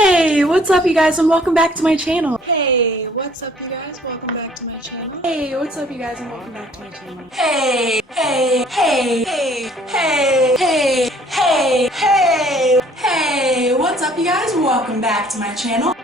Hey, what's up you guys and welcome back to my channel. Hey, what's up you guys? Welcome back to my channel. Hey, what's up you guys and welcome back to my channel. Hey, what's up you guys? Welcome back to my channel.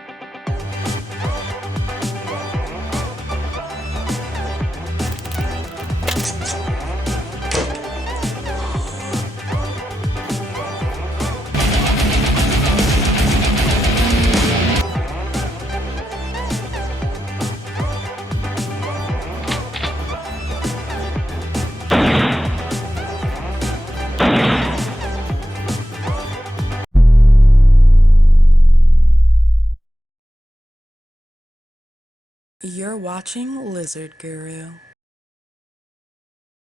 You're watching Lizard Guru.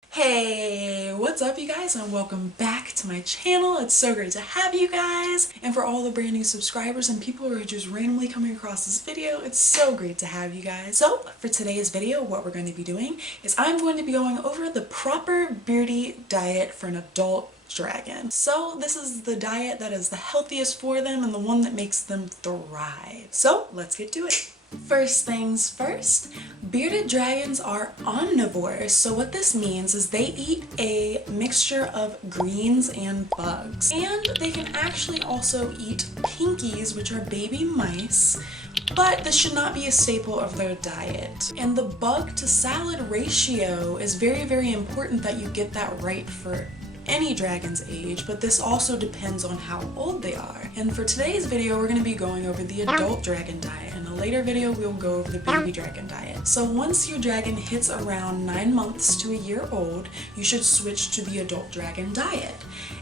Hey, what's up you guys and welcome back to my channel. It's so great to have you guys, and for all the brand new subscribers and people who are just randomly coming across this video, it's so great to have you guys. So for today's video, what we're going to be doing is I'm going to be going over the proper beardy diet for an adult dragon. So this is the diet that is the healthiest for them and the one that makes them thrive. So let's get to it. First things first, bearded dragons are omnivores. So what this means is they eat a mixture of greens and bugs. And they can actually also eat pinkies, which are baby mice, but this should not be a staple of their diet. And the bug to salad ratio is very, very important that you get that right for any dragon's age, but this also depends on how old they are. And for today's video, we're going to be going over the adult dragon diet. In a later video, we'll go over the baby dragon diet. So once your dragon hits around 9 months to a year old, you should switch to the adult dragon diet.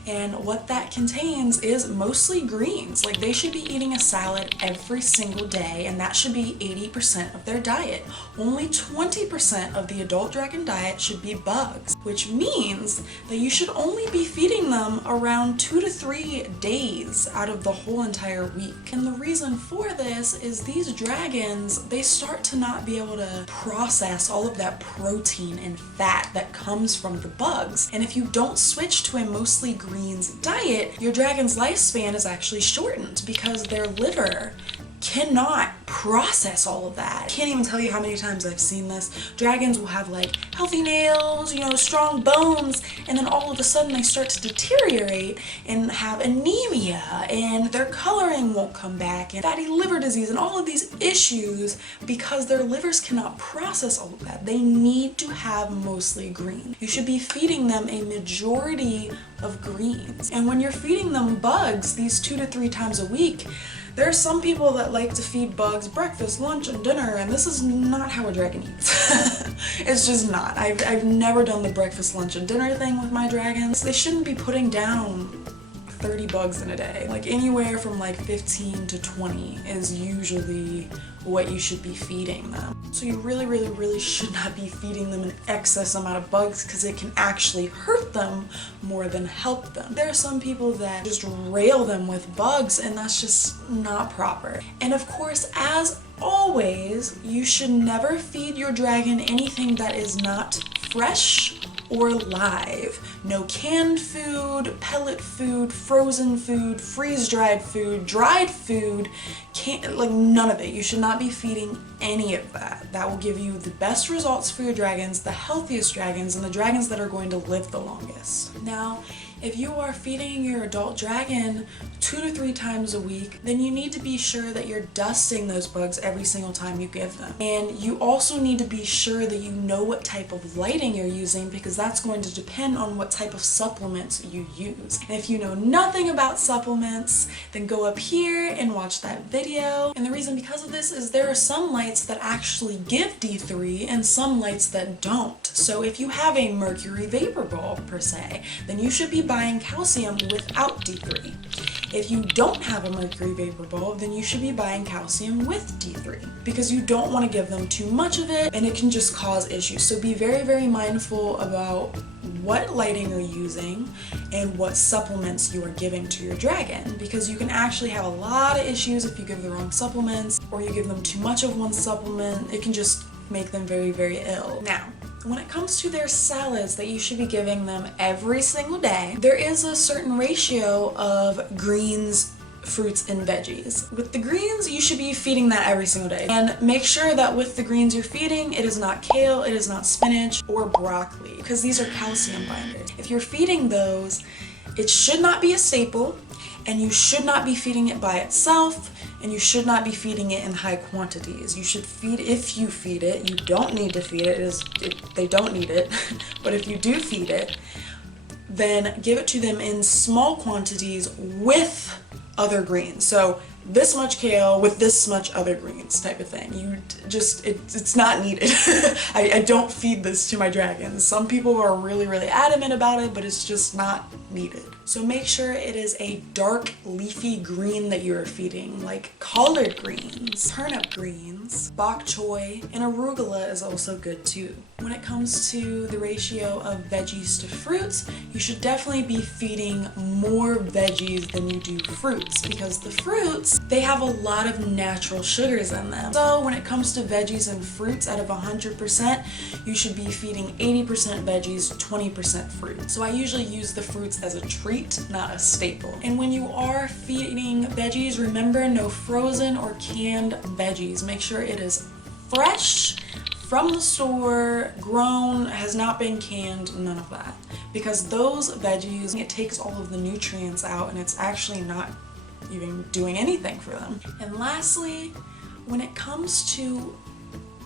And what that contains is mostly greens. Like, they should be eating a salad every single day, and that should be 80% of their diet. Only 20% of the adult dragon diet should be bugs, which means that you should only be feeding them around 2 to 3 days out of the whole entire week. And the reason for this is these dragons, they start to not be able to process all of that protein and fat that comes from the bugs. And if you don't switch to a mostly greens diet, your dragon's lifespan is actually shortened because their liver cannot process all of that. I can't even tell you how many times I've seen this. Dragons will have like healthy nails, you know, strong bones, and then all of a sudden they start to deteriorate and have anemia, and their coloring won't come back, and fatty liver disease, and all of these issues because their livers cannot process all of that. They need to have mostly green. You should be feeding them a majority of greens. And when you're feeding them bugs these 2 to 3 times a week, there are some people that like to feed bugs breakfast, lunch, and dinner, and this is not how a dragon eats. It's just not. I've never done the breakfast, lunch, and dinner thing with my dragons. They shouldn't be putting down 30 bugs in a day. Like, anywhere from like 15 to 20 is usually what you should be feeding them. So you really should not be feeding them an excess amount of bugs because it can actually hurt them more than help them. There are some people that just rail them with bugs, and that's just not proper. And of course, as always, you should never feed your dragon anything that is not fresh or live. No canned food, pellet food, frozen food, freeze-dried food, dried food, like none of it. You should not be feeding any of that. That will give you the best results for your dragons, the healthiest dragons, and the dragons that are going to live the longest. Now, if you are feeding your adult dragon 2 to 3 times a week, then you need to be sure that you're dusting those bugs every single time you give them. And you also need to be sure that you know what type of lighting you're using, because that's going to depend on what type of supplements you use. And if you know nothing about supplements, then go up here and watch that video. And the reason because of this is there are some lights that actually give D3 and some lights that don't. So if you have a mercury vapor bulb per se, then you should be buying calcium without D3. If you don't have a mercury vapor bulb, then you should be buying calcium with D3, because you don't want to give them too much of it and it can just cause issues. So be very mindful about what lighting you're using and what supplements you are giving to your dragon, because you can actually have a lot of issues if you give the wrong supplements or you give them too much of one supplement. It can just make them very ill. Now, when it comes to their salads that you should be giving them every single day, there is a certain ratio of greens fruits and veggies. With the greens, you should be feeding that every single day. And make sure that with the greens you're feeding, it is not kale, it is not spinach, or broccoli, because these are calcium binders. If you're feeding those, it should not be a staple, and you should not be feeding it by itself, and you should not be feeding it in high quantities. You should feed, if you feed it, you don't need to feed it, they don't need it, but if you do feed it, then give it to them in small quantities with other greens. So this much kale with this much other greens type of thing. You just, it's not needed. I don't feed this to my dragons. Some people are really adamant about it, but it's just not needed. So make sure it is a dark leafy green that you're feeding, like collard greens, turnip greens, bok choy, and arugula is also good too. When it comes to the ratio of veggies to fruits, you should definitely be feeding more veggies than you do fruits, because the fruits, they have a lot of natural sugars in them. So when it comes to veggies and fruits, out of 100%, you should be feeding 80% veggies, 20% fruit. So I usually use the fruits as a treat, not a staple. And when you are feeding veggies, remember no frozen or canned veggies. Make sure it is fresh from the store, grown, has not been canned, none of that. Because those veggies, it takes all of the nutrients out and it's actually not even doing anything for them. And lastly, when it comes to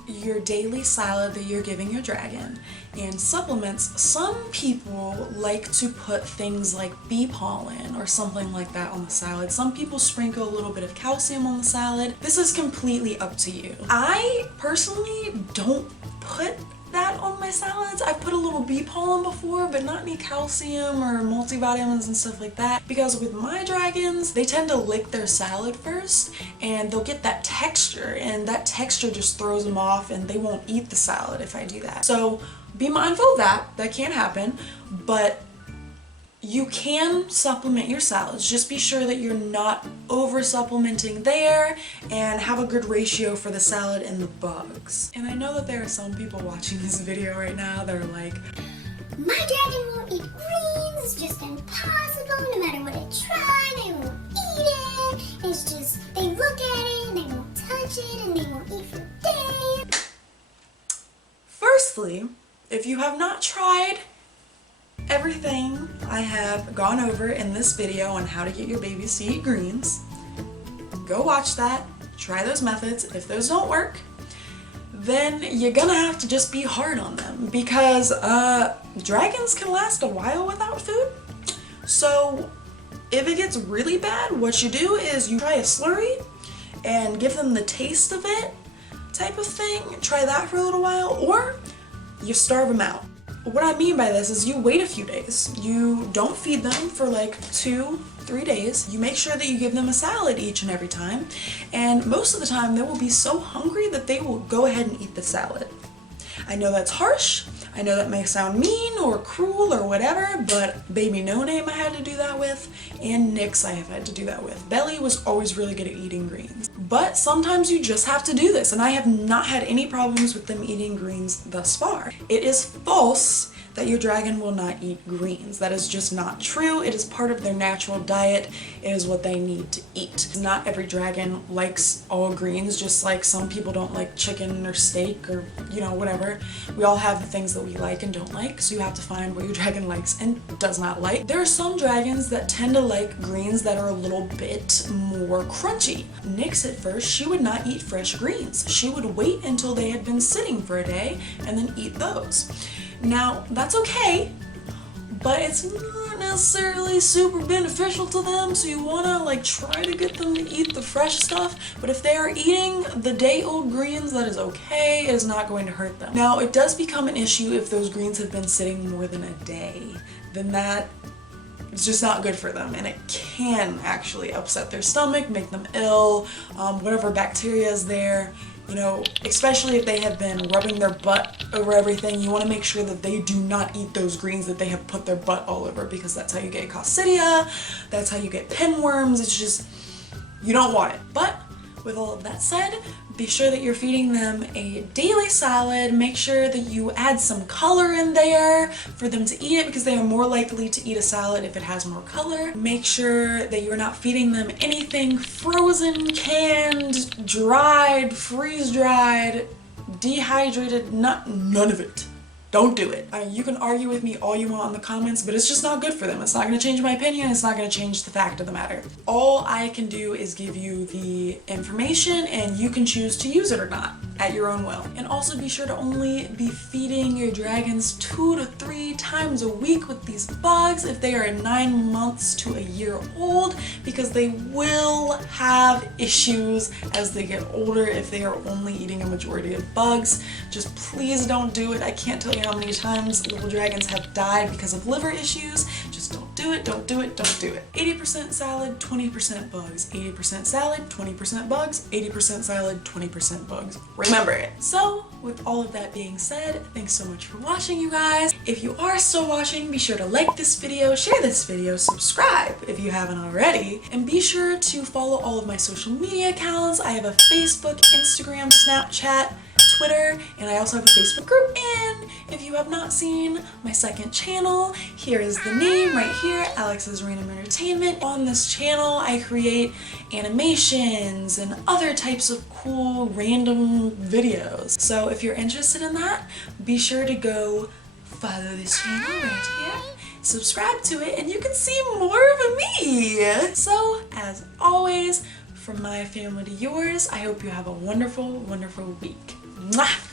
your daily salad that you're giving your dragon and supplements, some people like to put things like bee pollen or something like that on the salad. Some people sprinkle a little bit of calcium on the salad. This is completely up to you. I personally don't put that on my salads. I've put a little bee pollen before, but not any calcium or multivitamins and stuff like that, because with my dragons, they tend to lick their salad first and they'll get that texture, and that texture just throws them off and they won't eat the salad if I do that. So be mindful of that. That can happen, but you can supplement your salads. Just be sure that you're not over supplementing there and have a good ratio for the salad and the bugs. And I know that there are some people watching this video right now that are like, my dragon won't eat greens, it's just impossible, no matter what I try, they won't eat it. It's just, they look at it and they won't touch it and they won't eat for days. Firstly, if you have not tried everything I have gone over in this video on how to get your babies to eat greens, go watch that, try those methods. If those don't work, then you're gonna have to just be hard on them, because dragons can last a while without food. So if it gets really bad, what you do is you try a slurry and give them the taste of it type of thing. Try that for a little while, or you starve them out. What I mean by this is you wait a few days. You don't feed them for like 2-3 days. You make sure that you give them a salad each and every time. And most of the time they will be so hungry that they will go ahead and eat the salad. I know that's harsh. I know that may sound mean or cruel or whatever, but baby No Name I had to do that with, and Nyx I have had to do that with. Belly was always really good at eating greens. But sometimes you just have to do this, and I have not had any problems with them eating greens thus far. It is false that your dragon will not eat greens. That is just not true. It is part of their natural diet. It is what they need to eat. Not every dragon likes all greens, just like some people don't like chicken or steak or, you know, whatever. We all have the things that we like and don't like, so you have to find what your dragon likes and does not like. There are some dragons that tend to like greens that are a little bit more crunchy. Nyx at first, she would not eat fresh greens. She would wait until they had been sitting for a day and then eat those. Now, that's okay, but it's not necessarily super beneficial to them, so you wanna like try to get them to eat the fresh stuff, but if they are eating the day-old greens, that is okay. It is not going to hurt them. Now, it does become an issue if those greens have been sitting more than a day. Then that it's just not good for them, and it can actually upset their stomach, make them ill, whatever bacteria is there. You know, especially if they have been rubbing their butt over everything, you want to make sure that they do not eat those greens that they have put their butt all over, because that's how you get coccidia, that's how you get pinworms. It's just, you don't want it. But With all of that said, be sure that you're feeding them a daily salad. Make sure that you add some color in there for them to eat it, because they are more likely to eat a salad if it has more color. Make sure that you're not feeding them anything frozen, canned, dried, freeze-dried, dehydrated, none of it. Don't do it. You can argue with me all you want in the comments, but it's just not good for them. It's not going to change my opinion. It's not going to change the fact of the matter. All I can do is give you the information, and you can choose to use it or not at your own will. And also be sure to only be feeding your dragons 2 to 3 times a week with these bugs if they are 9 months to a year old, because they will have issues as they get older if they are only eating a majority of bugs. Just please don't do it. I can't tell you how many times little dragons have died because of liver issues. Just don't do it, don't do it, don't do it. 80% salad, 20% bugs. 80% salad, 20% bugs. 80% salad, 20% bugs. Remember it. So, with all of that being said, thanks so much for watching, you guys. If you are still watching, be sure to like this video, share this video, subscribe if you haven't already, and be sure to follow all of my social media accounts. I have a Facebook, Instagram, Snapchat, Twitter, and I also have a Facebook group. And if you have not seen my second channel, here is the name right here, Alex's Random Entertainment. On this channel, I create animations and other types of cool random videos. So if you're interested in that, be sure to go follow this channel right here, subscribe to it, and you can see more of me. So as always, from my family to yours, I hope you have a wonderful, wonderful week. Mwah!